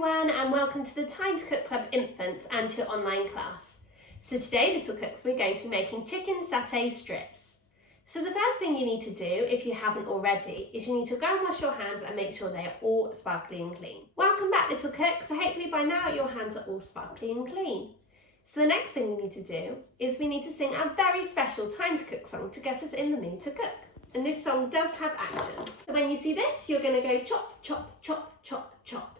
everyone, and welcome to the Time to Cook Club Infants and your online class. So today, little cooks, we're going to be making chicken satay strips. So the first thing you need to do, if you haven't already, is you need to go and wash your hands and make sure they are all sparkly and clean. Welcome back, little cooks. So hopefully by now your hands are all sparkly and clean. So the next thing we need to do is we need to sing our very special Time to Cook song to get us in the mood to cook. And this song does have action. So when you see this, you're going to go chop, chop, chop, chop, chop.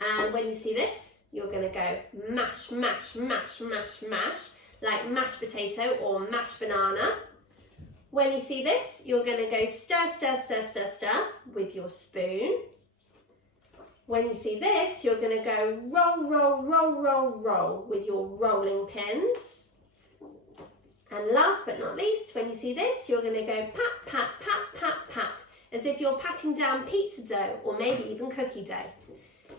And when you see this, you're going to go mash, mash, mash, mash, mash, like mashed potato or mashed banana. When you see this, you're going to go stir, stir, stir, stir, stir with your spoon. When you see this, you're going to go roll, roll, roll, roll, roll with your rolling pins. And last but not least, when you see this, you're going to go pat, pat, pat, pat, pat, as if you're patting down pizza dough or maybe even cookie dough.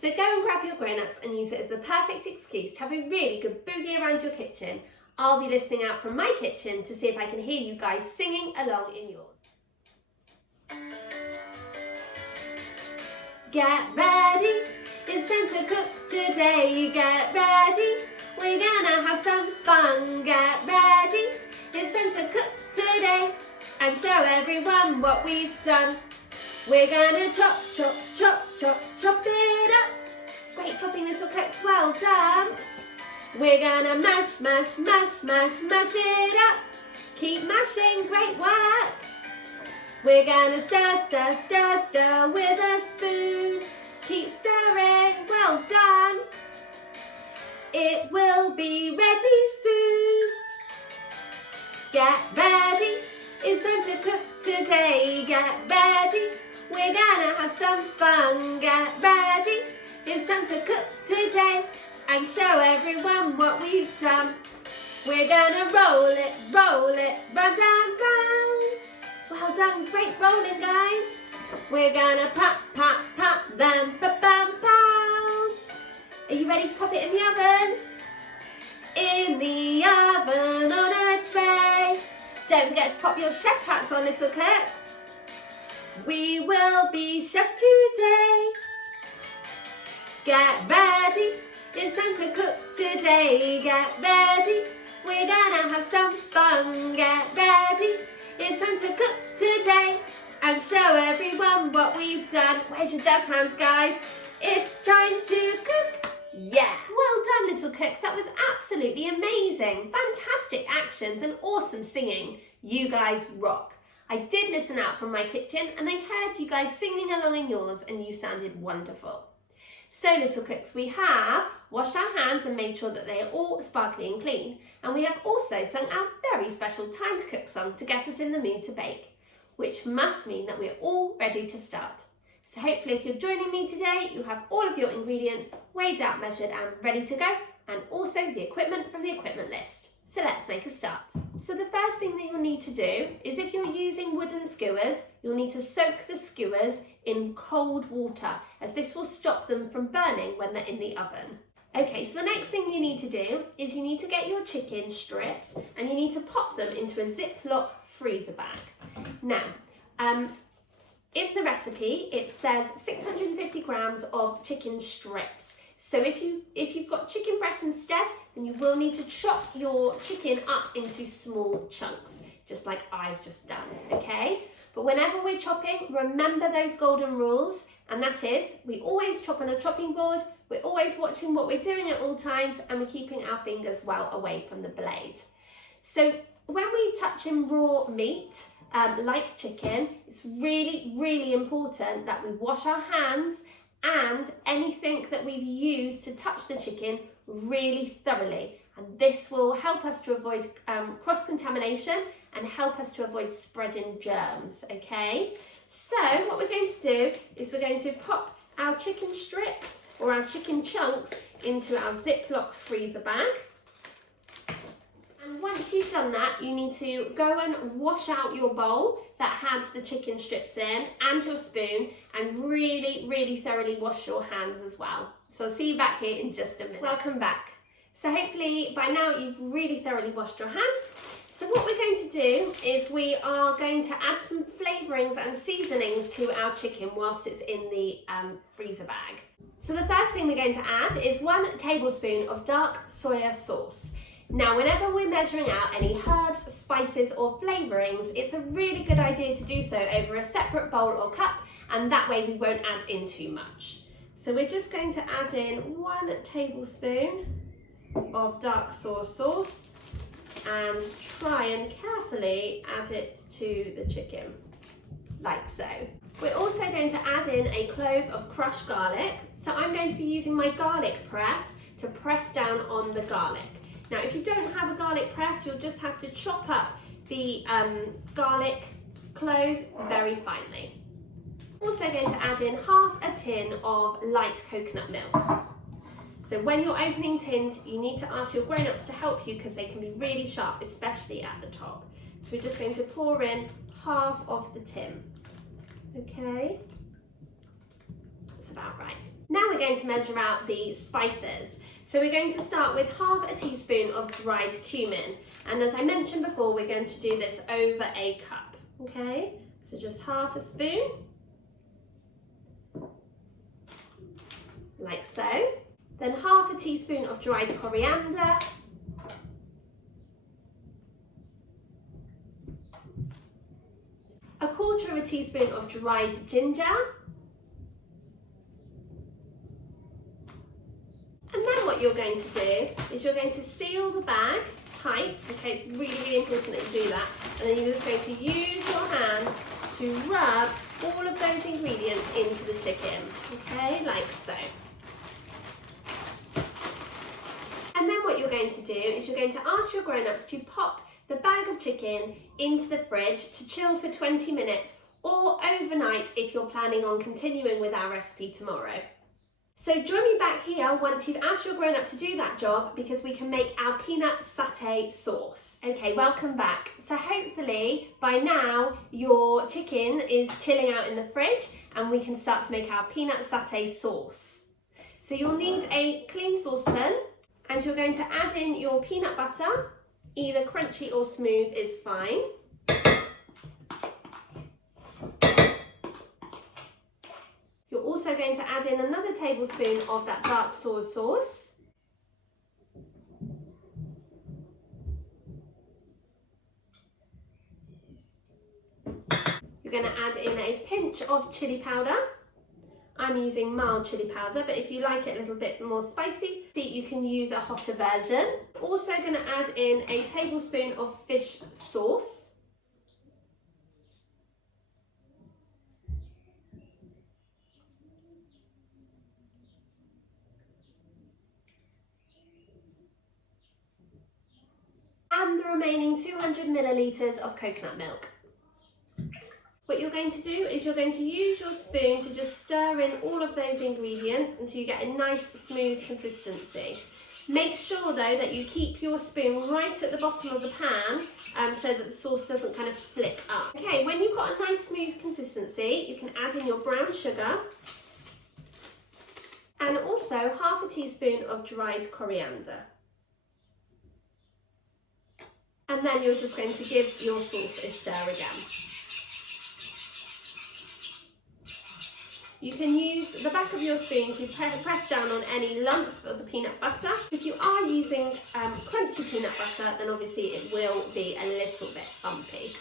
So go and grab your grown-ups and use it as the perfect excuse to have a really good boogie around your kitchen. I'll be listening out from my kitchen to see if I can hear you guys singing along in yours. Get ready, it's time to cook today. Get ready, we're gonna have some fun. Get ready, it's time to cook today and show everyone what we've done. We're gonna chop, chop, chop, chop, chop it up. Great chopping, little cooks, well done. We're gonna mash, mash, mash, mash, mash it up. Keep mashing, great work. We're gonna stir, stir, stir, stir with a spoon. Keep stirring, well done. It will be ready soon. Get ready, it's time to cook today. Get ready, we're gonna have some fun. Get ready, it's time to cook today and show everyone what we've done. We're gonna roll it, round and round. Well done, great rolling, guys. We're gonna pop, pop, pop, then ba-bam, pow. Are you ready to pop it in the oven? In the oven on a tray. Don't forget to pop your chef's hats on, little cooks. We will be chefs today. Get ready, it's time to cook today. Get ready, we're gonna have some fun. Get ready, it's time to cook today and show everyone what we've done. Where's your jazz hands, guys? It's time to cook. Yeah, well done, little cooks. That was absolutely amazing. Fantastic actions and awesome singing. You guys rock. I did listen out from my kitchen and I heard you guys singing along in yours and you sounded wonderful. So little cooks, we have washed our hands and made sure that they are all sparkly and clean. And we have also sung our very special Time to Cook song to get us in the mood to bake, which must mean that we're all ready to start. So hopefully if you're joining me today, you have all of your ingredients weighed out, measured and ready to go, and also the equipment from the equipment list. So let's make a start. So the first thing that you'll need to do is, if you're using wooden skewers, you'll need to soak the skewers in cold water, as this will stop them from burning when they're in the oven. Okay, so the next thing you need to do is you need to get your chicken strips and you need to pop them into a Ziploc freezer bag. Now, in the recipe, it says 650 grams of chicken strips. So if you've got chicken breasts instead, then you will need to chop your chicken up into small chunks, just like I've just done, okay? But whenever we're chopping, remember those golden rules, and that is, we always chop on a chopping board, we're always watching what we're doing at all times, and we're keeping our fingers well away from the blade. So when we touch in raw meat, like chicken, it's really, really important that we wash our hands and anything that we've used to touch the chicken really thoroughly. And this will help us to avoid cross-contamination and help us to avoid spreading germs, okay? So what we're going to do is we're going to pop our chicken strips or our chicken chunks into our Ziploc freezer bag. And once you've done that, you need to go and wash out your bowl that has the chicken strips in and your spoon, and really, really thoroughly wash your hands as well. So I'll see you back here in just a minute. Welcome back. So hopefully by now you've really thoroughly washed your hands. So what we're going to do is we are going to add some flavourings and seasonings to our chicken whilst it's in the freezer bag. So the first thing we're going to add is 1 tablespoon of dark soya sauce. Now, whenever we're measuring out any herbs, spices or flavourings, it's a really good idea to do so over a separate bowl or cup, and that way we won't add in too much. So we're just going to add in 1 tablespoon of dark soya sauce and try and carefully add it to the chicken, like so. We're also going to add in a clove of crushed garlic. So I'm going to be using my garlic press to press down on the garlic. Now, if you don't have a garlic press, you'll just have to chop up the garlic clove very finely. Also going to add in half a tin of light coconut milk. So when you're opening tins, you need to ask your grown-ups to help you because they can be really sharp, especially at the top. So we're just going to pour in half of the tin. Okay, that's about right. Now we're going to measure out the spices. So we're going to start with half a teaspoon of dried cumin. And as I mentioned before, we're going to do this over a cup. Okay, so just half a spoon, like so. Then half a teaspoon of dried coriander. A quarter of a teaspoon of dried ginger. And then what you're going to do is you're going to seal the bag tight. Okay, it's really, really important that you do that. And then you're just going to use your hands to rub all of those ingredients into the chicken. Okay, like so. And then what you're going to do is you're going to ask your grown-ups to pop the bag of chicken into the fridge to chill for 20 minutes or overnight if you're planning on continuing with our recipe tomorrow. So join me back here once you've asked your grown-up to do that job because we can make our peanut satay sauce. Okay, welcome back. So hopefully by now your chicken is chilling out in the fridge and we can start to make our peanut satay sauce. So you'll need a clean saucepan and you're going to add in your peanut butter. Either crunchy or smooth is fine. You're also going to add in another tablespoon of that dark soy sauce. You're going to add in a pinch of chili powder. I'm using mild chili powder, but if you like it a little bit more spicy, you can use a hotter version. Also going to add in a tablespoon of fish sauce. And the remaining 200 millilitres of coconut milk. What you're going to do is you're going to use your spoon to just stir in all of those ingredients until you get a nice smooth consistency. Make sure though that you keep your spoon right at the bottom of the pan so that the sauce doesn't kind of flick up. Okay, when you've got a nice smooth consistency, you can add in your brown sugar and also half a teaspoon of dried coriander. And then you're just going to give your sauce a stir again. You can use the back of your spoon to press down on any lumps of the peanut butter. If you are using crunchy peanut butter, then obviously it will be a little bit bumpy.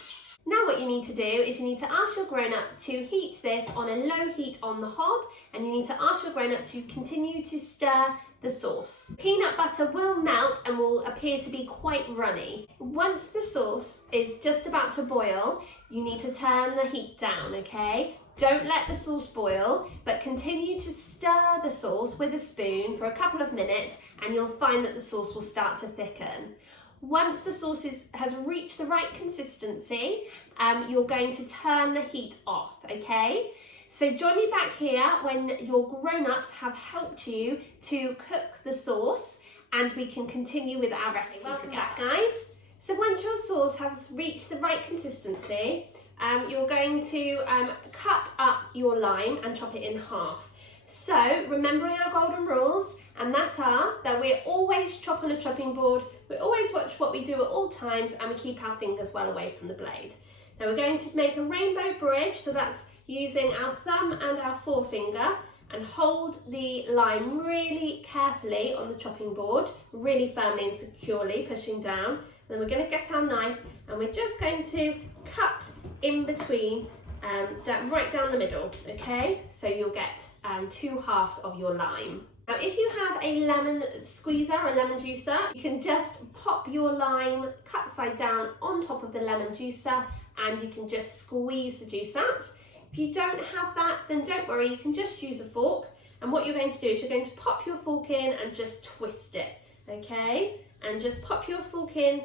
Now what you need to do is you need to ask your grown-up to heat this on a low heat on the hob, and you need to ask your grown-up to continue to stir the sauce. Peanut butter will melt and will appear to be quite runny. Once the sauce is just about to boil, you need to turn the heat down, okay? Don't let the sauce boil, but continue to stir the sauce with a spoon for a couple of minutes and you'll find that the sauce will start to thicken. Once the sauce has reached the right consistency, you're going to turn the heat off, okay? So join me back here when your grown-ups have helped you to cook the sauce and we can continue with our recipe together. Back, guys. So once your sauce has reached the right consistency, you're going to cut up your lime and chop it in half. So remembering our golden rules, and that are that we always chop on a chopping board, we always watch what we do at all times, and we keep our fingers well away from the blade. Now we're going to make a rainbow bridge, so that's using our thumb and our forefinger and hold the lime really carefully on the chopping board, really firmly and securely, pushing down. Then we're going to get our knife and we're just going to cut in between, right down the middle, okay? So you'll get 2 halves of your lime. Now if you have a lemon squeezer or a lemon juicer, you can just pop your lime cut side down on top of the lemon juicer and you can just squeeze the juice out. If you don't have that, then don't worry, you can just use a fork, and what you're going to do is you're going to pop your fork in and just twist it, okay? And just pop your fork in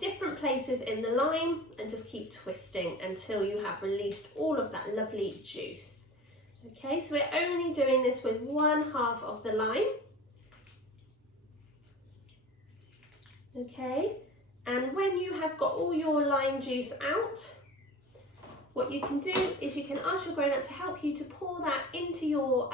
different places in the lime and just keep twisting until you have released all of that lovely juice. Okay, so we're only doing this with 1 half of the lime. Okay, and when you have got all your lime juice out, what you can do is you can ask your grown-up to help you to pour that into your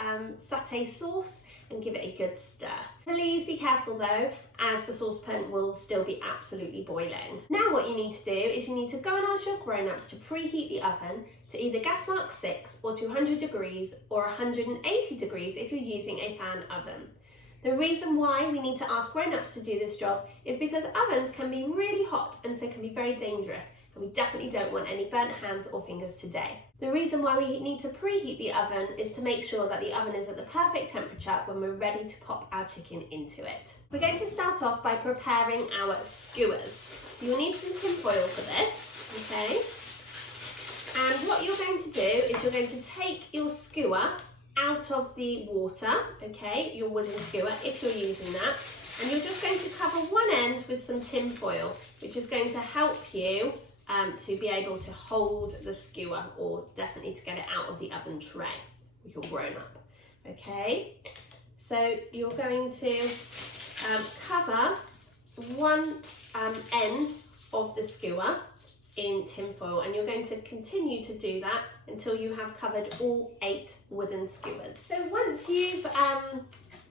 satay sauce and give it a good stir. Please be careful though, as the saucepan will still be absolutely boiling. Now what you need to do is you need to go and ask your grown-ups to preheat the oven to either gas mark 6 or 200 degrees or 180 degrees if you're using a fan oven. The reason why we need to ask grown-ups to do this job is because ovens can be really hot and so can be very dangerous, and we definitely don't want any burnt hands or fingers today. The reason why we need to preheat the oven is to make sure that the oven is at the perfect temperature when we're ready to pop our chicken into it. We're going to start off by preparing our skewers. So you'll need some tin foil for this, okay? And what you're going to do is you're going to take your skewer out of the water, okay, your wooden skewer if you're using that, and you're just going to cover one end with some tin foil, which is going to help you to be able to hold the skewer, or definitely to get it out of the oven tray if you're grown up. Okay, so you're going to cover one end of the skewer in tin foil, and you're going to continue to do that until you have covered all 8 wooden skewers. So once you've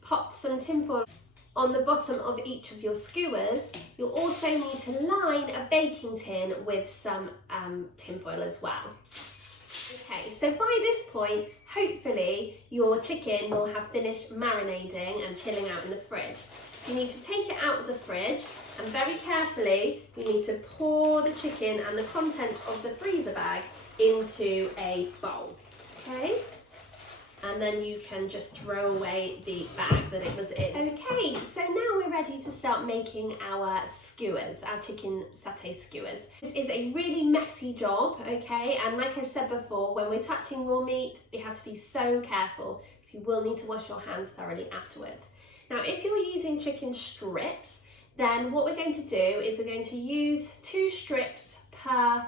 popped some tin foil on the bottom of each of your skewers, you'll also need to line a baking tin with some tin foil as well. Okay, so by this point, hopefully your chicken will have finished marinating and chilling out in the fridge. So you need to take it out of the fridge, and very carefully you need to pour the chicken and the contents of the freezer bag into a bowl, okay? And then you can just throw away the bag that it was in. Okay, so now we're ready to start making our skewers, our chicken satay skewers. This is a really messy job, okay? And like I've said before, when we're touching raw meat, you have to be so careful. So you will need to wash your hands thoroughly afterwards. Now, if you're using chicken strips, then what we're going to do is we're going to use 2 strips per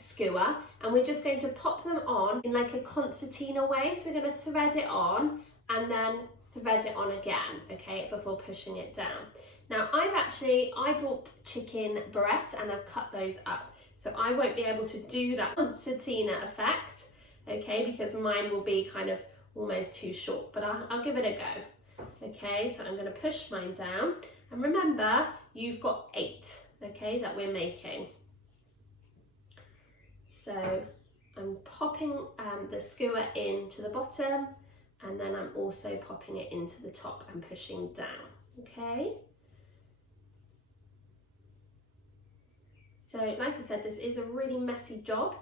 skewer, and we're just going to pop them on in like a concertina way. So we're going to thread it on and then thread it on again, okay, before pushing it down. Now I bought chicken breasts and I've cut those up, so I won't be able to do that concertina effect, okay, because mine will be kind of almost too short, but I'll give it a go. Okay, so I'm going to push mine down, and remember you've got 8, okay, that we're making. So I'm popping the skewer into the bottom, and then I'm also popping it into the top and pushing down, okay? So like I said, this is a really messy job,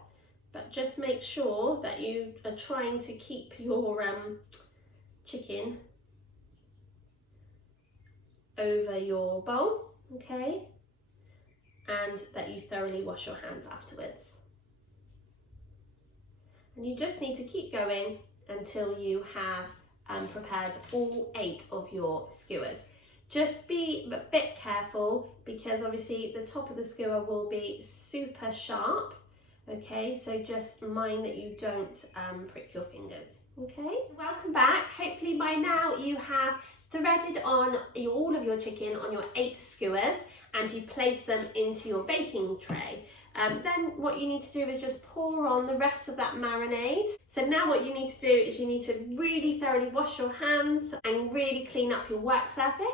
but just make sure that you are trying to keep your chicken over your bowl, okay? And that you thoroughly wash your hands afterwards. And you just need to keep going until you have prepared all 8 of your skewers. Just be a bit careful, because obviously the top of the skewer will be super sharp, okay? So just mind that you don't prick your fingers, okay? Welcome back. Hopefully by now you have threaded on all of your chicken on your 8 skewers, and you place them into your baking tray. Then what you need to do is just pour on the rest of that marinade. So now what you need to do is you need to really thoroughly wash your hands and really clean up your work surface,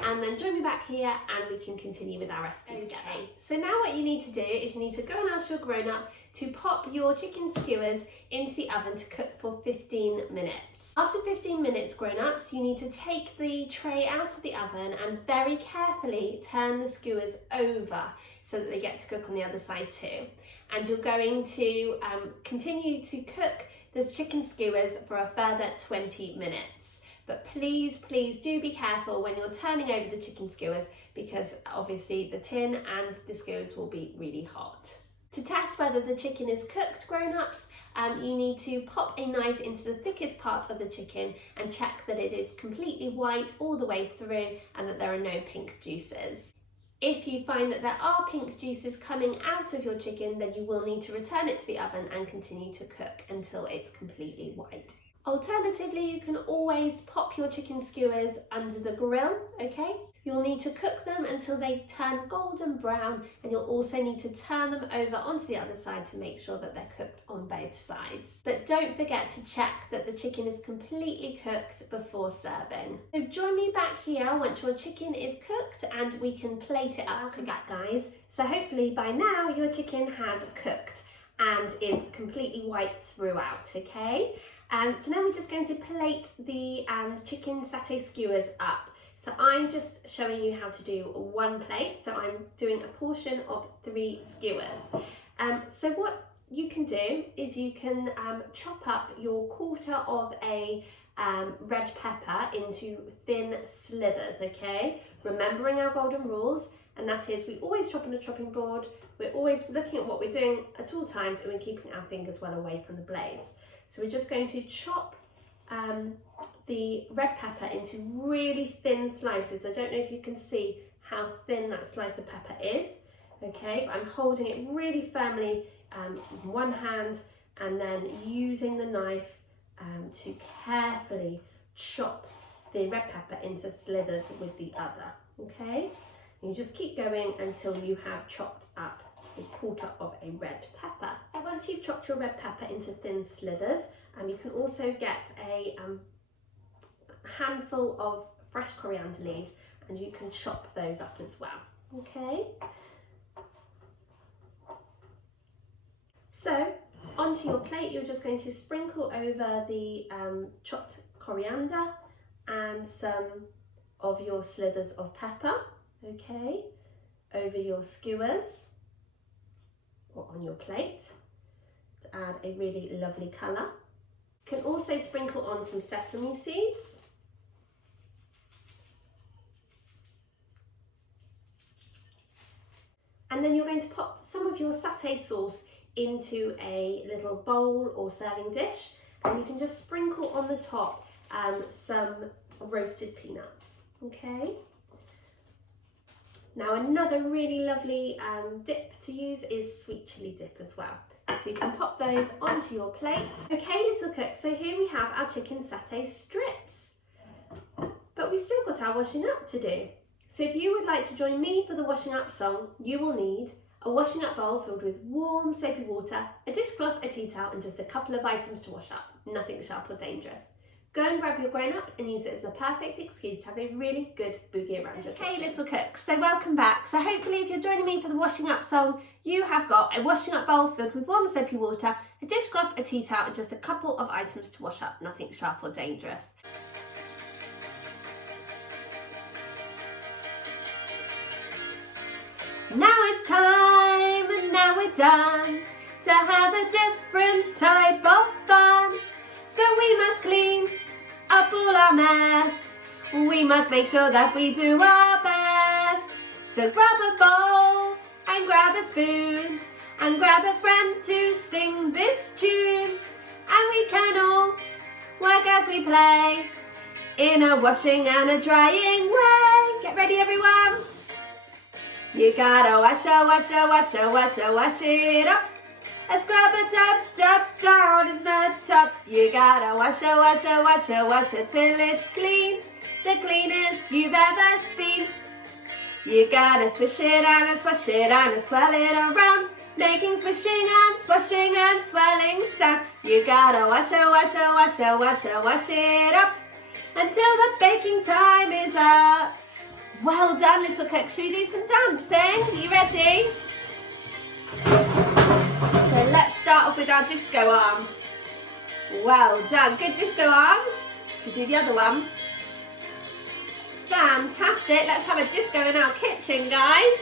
and then join me back here and we can continue with our recipe together. So now what you need to do is you need to go and ask your grown-up to pop your chicken skewers into the oven to cook for 15 minutes. After 15 minutes, grown-ups, you need to take the tray out of the oven and very carefully turn the skewers over so that they get to cook on the other side too. And you're going to continue to cook the chicken skewers for a further 20 minutes. But please, please do be careful when you're turning over the chicken skewers, because obviously the tin and the skewers will be really hot. To test whether the chicken is cooked, grown-ups, you need to pop a knife into the thickest part of the chicken and check that it is completely white all the way through and that there are no pink juices. If you find that there are pink juices coming out of your chicken, then you will need to return it to the oven and continue to cook until it's completely white. Alternatively, you can always pop your chicken skewers under the grill, okay? You'll need to cook them until they turn golden brown, and you'll also need to turn them over onto the other side to make sure that they're cooked on both sides. But don't forget to check that the chicken is completely cooked before serving. So join me back here once your chicken is cooked and we can plate it up together, guys. So hopefully by now your chicken has cooked and is completely white throughout, okay? So now we're just going to plate the chicken satay skewers up. So I'm just showing you how to do one plate. So I'm doing a portion of 3 skewers. So what you can do is you can chop up your quarter of a red pepper into thin slithers, okay? Remembering our golden rules, and that is we always chop on a chopping board. We're always looking at what we're doing at all times, and we're keeping our fingers well away from the blades. So we're just going to chop the red pepper into really thin slices. I don't know if you can see how thin that slice of pepper is, okay? But I'm holding it really firmly with one hand and then using the knife to carefully chop the red pepper into slithers with the other, okay? And you just keep going until you have chopped up a quarter of a red pepper. So once you've chopped your red pepper into thin slithers, you can also get a handful of fresh coriander leaves and you can chop those up as well, okay? So onto your plate, you're just going to sprinkle over the chopped coriander and some of your slithers of pepper, okay, over your skewers or on your plate to add a really lovely colour. You can also sprinkle on some sesame seeds. And then you're going to pop some of your satay sauce into a little bowl or serving dish, and you can just sprinkle on the top some roasted peanuts, okay? Now another really lovely dip to use is sweet chilli dip as well. So you can pop those onto your plate. Okay, little cook, so here we have our chicken satay strips. But we've still got our washing up to do. So if you would like to join me for the washing up song, you will need a washing up bowl filled with warm soapy water, a dishcloth, a tea towel and just a couple of items to wash up. Nothing sharp or dangerous. Go and grab your grown up and use it as the perfect excuse to have a really good boogie around your kitchen. Okay, little cook, so welcome back. So hopefully if you're joining me for the washing up song, you have got a washing up bowl filled with warm soapy water, a dishcloth, a tea towel and just a couple of items to wash up. Nothing sharp or dangerous. Now it's time, and now we're done, to have a different type of fun. So we must clean up all our mess. We must make sure that we do our best. So grab a bowl and grab a spoon and grab a friend to sing this tune. And we can all work as we play in a washing and a drying way. Get ready, everyone. You gotta wash it up. A scrub a tub down is messed up. You gotta wash it till it's clean. The cleanest you've ever seen. You gotta swish it and swash it and swirl it around, making swishing and swashing and swirling sound. You gotta wash it up until the baking time is up. Well done, little cook. Should we do some dancing? Are you ready? So let's start off with our disco arm. Well done. Good disco arms. Should we do the other one? Fantastic. Let's have a disco in our kitchen, guys.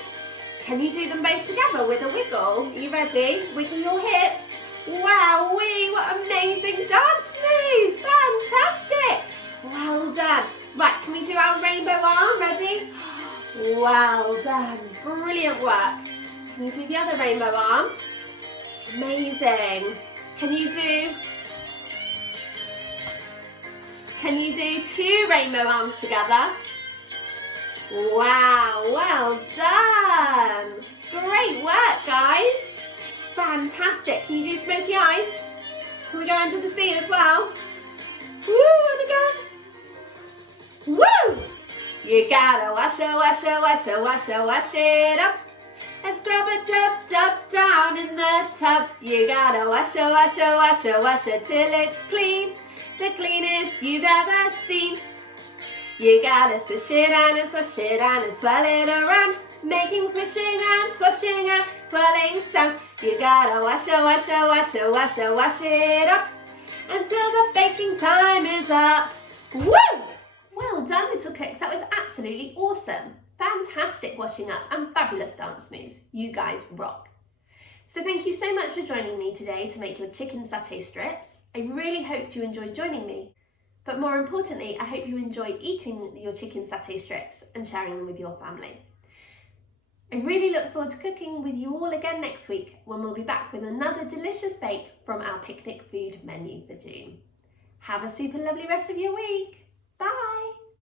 Can you do them both together with a wiggle? Are you ready? Wiggle your hips. Wowee, what amazing dance moves. Fantastic. Well done. Right, can we do our rainbow arm? Ready? Well done. Brilliant work. Can you do the other rainbow arm? Amazing. Can you do 2 rainbow arms together? Wow, well done. Great work, guys. Fantastic. Can you do smoky eyes? Can we go under the sea as well? Woo, and again. Woo! You gotta wash it, wash it, wash it, wash it, wash it up. And scrub it up, down in the tub. You gotta wash it, wash it, wash it, wash it till it's clean. The cleanest you've ever seen. You gotta swish it and swash it and swirl it around, making swishing and swashing and swirling sounds. You gotta wash it, wash it, wash it, wash it, wash it up until the baking time is up. Woo! Well done, little cooks. That was absolutely awesome. Fantastic washing up and fabulous dance moves. You guys rock. So thank you so much for joining me today to make your chicken satay strips. I really hoped you enjoyed joining me. But more importantly, I hope you enjoy eating your chicken satay strips and sharing them with your family. I really look forward to cooking with you all again next week when we'll be back with another delicious bake from our picnic food menu for June. Have a super lovely rest of your week. Bye!